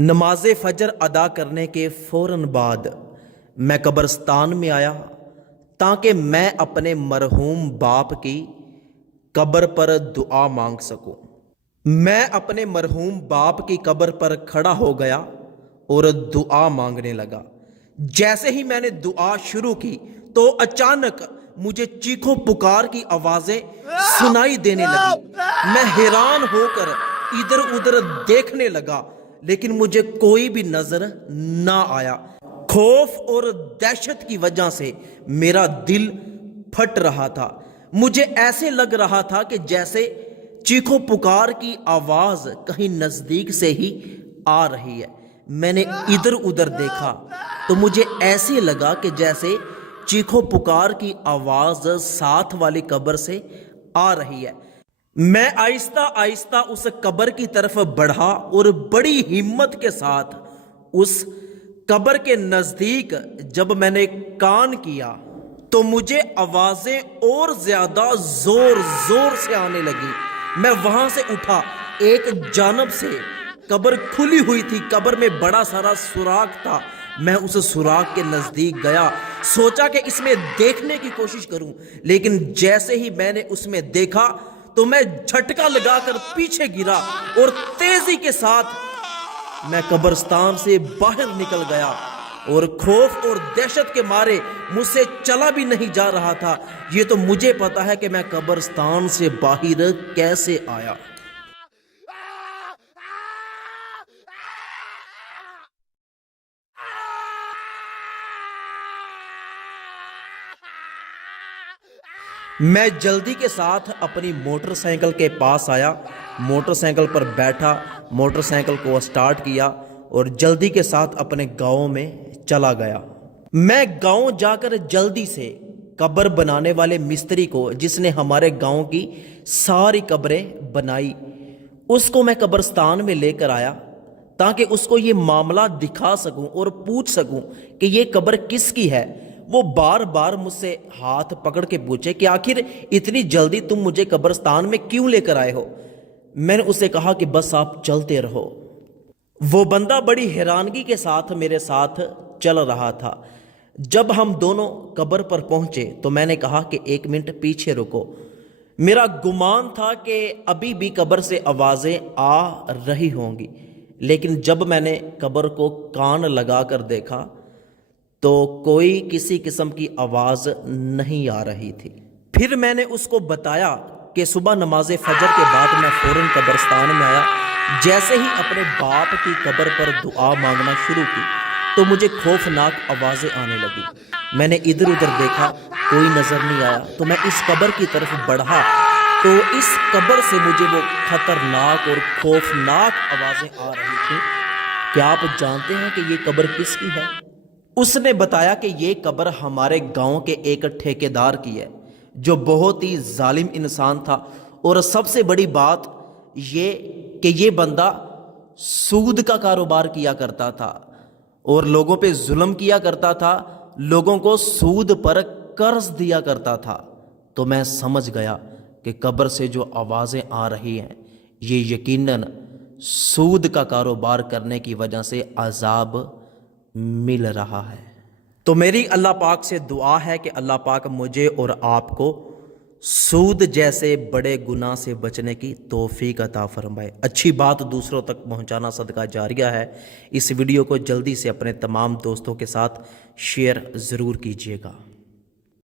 نماز فجر ادا کرنے کے فوراً بعد میں قبرستان میں آیا تاکہ میں اپنے مرحوم باپ کی قبر پر دعا مانگ سکوں۔ میں اپنے مرحوم باپ کی قبر پر کھڑا ہو گیا اور دعا مانگنے لگا۔ جیسے ہی میں نے دعا شروع کی تو اچانک مجھے چیخو پکار کی آوازیں سنائی دینے لگی۔ میں حیران ہو کر ادھر ادھر دیکھنے لگا لیکن مجھے کوئی بھی نظر نہ آیا۔ خوف اور دہشت کی وجہ سے میرا دل پھٹ رہا تھا۔ مجھے ایسے لگ رہا تھا کہ جیسے چیخو پکار کی آواز کہیں نزدیک سے ہی آ رہی ہے۔ میں نے ادھر ادھر دیکھا تو مجھے ایسے لگا کہ جیسے چیخو پکار کی آواز ساتھ والی قبر سے آ رہی ہے۔ میں آہستہ آہستہ اس قبر کی طرف بڑھا اور بڑی ہمت کے ساتھ اس قبر کے نزدیک جب میں نے کان کیا تو مجھے آوازیں اور زیادہ زور زور سے آنے لگی۔ میں وہاں سے اٹھا۔ ایک جانب سے قبر کھلی ہوئی تھی، قبر میں بڑا سارا سوراخ تھا۔ میں اس سوراخ کے نزدیک گیا، سوچا کہ اس میں دیکھنے کی کوشش کروں، لیکن جیسے ہی میں نے اس میں دیکھا تو میں جھٹکا لگا کر پیچھے گرا اور تیزی کے ساتھ میں قبرستان سے باہر نکل گیا اور خوف اور دہشت کے مارے مجھ سے چلا بھی نہیں جا رہا تھا۔ یہ تو مجھے پتا ہے کہ میں قبرستان سے باہر کیسے آیا۔ میں جلدی کے ساتھ اپنی موٹر سائیکل کے پاس آیا، موٹر سائیکل پر بیٹھا، موٹر سائیکل کو سٹارٹ کیا اور جلدی کے ساتھ اپنے گاؤں میں چلا گیا۔ میں گاؤں جا کر جلدی سے قبر بنانے والے مستری کو، جس نے ہمارے گاؤں کی ساری قبریں بنائی، اس کو میں قبرستان میں لے کر آیا تاکہ اس کو یہ معاملہ دکھا سکوں اور پوچھ سکوں کہ یہ قبر کس کی ہے۔ وہ بار بار مجھ سے ہاتھ پکڑ کے پوچھے کہ آخر اتنی جلدی تم مجھے قبرستان میں کیوں لے کر آئے ہو؟ میں نے اسے کہا کہ بس آپ چلتے رہو۔ وہ بندہ بڑی حیرانگی کے ساتھ میرے ساتھ چل رہا تھا۔ جب ہم دونوں قبر پر پہنچے تو میں نے کہا کہ 1 منٹ پیچھے رکو۔ میرا گمان تھا کہ ابھی بھی قبر سے آوازیں آ رہی ہوں گی، لیکن جب میں نے قبر کو کان لگا کر دیکھا تو کوئی کسی قسم کی آواز نہیں آ رہی تھی۔ پھر میں نے اس کو بتایا کہ صبح نماز فجر کے بعد میں فوراً قبرستان میں آیا۔ جیسے ہی اپنے باپ کی قبر پر دعا مانگنا شروع کی تو مجھے خوفناک آوازیں آنے لگی۔ میں نے ادھر ادھر دیکھا، کوئی نظر نہیں آیا تو میں اس قبر کی طرف بڑھا تو اس قبر سے مجھے وہ خطرناک اور خوفناک آوازیں آ رہی تھیں۔ کیا آپ جانتے ہیں کہ یہ قبر کس کی ہے؟ اس نے بتایا کہ یہ قبر ہمارے گاؤں کے ایک ٹھیکیدار کی ہے جو بہت ہی ظالم انسان تھا، اور سب سے بڑی بات یہ کہ یہ بندہ سود کا کاروبار کیا کرتا تھا اور لوگوں پہ ظلم کیا کرتا تھا، لوگوں کو سود پر قرض دیا کرتا تھا۔ تو میں سمجھ گیا کہ قبر سے جو آوازیں آ رہی ہیں یہ یقیناً سود کا کاروبار کرنے کی وجہ سے عذاب مل رہا ہے۔ تو میری اللہ پاک سے دعا ہے کہ اللہ پاک مجھے اور آپ کو سود جیسے بڑے گناہ سے بچنے کی توفیق عطا فرمائے۔ اچھی بات دوسروں تک پہنچانا صدقہ جاریہ ہے۔ اس ویڈیو کو جلدی سے اپنے تمام دوستوں کے ساتھ شیئر ضرور کیجیے گا۔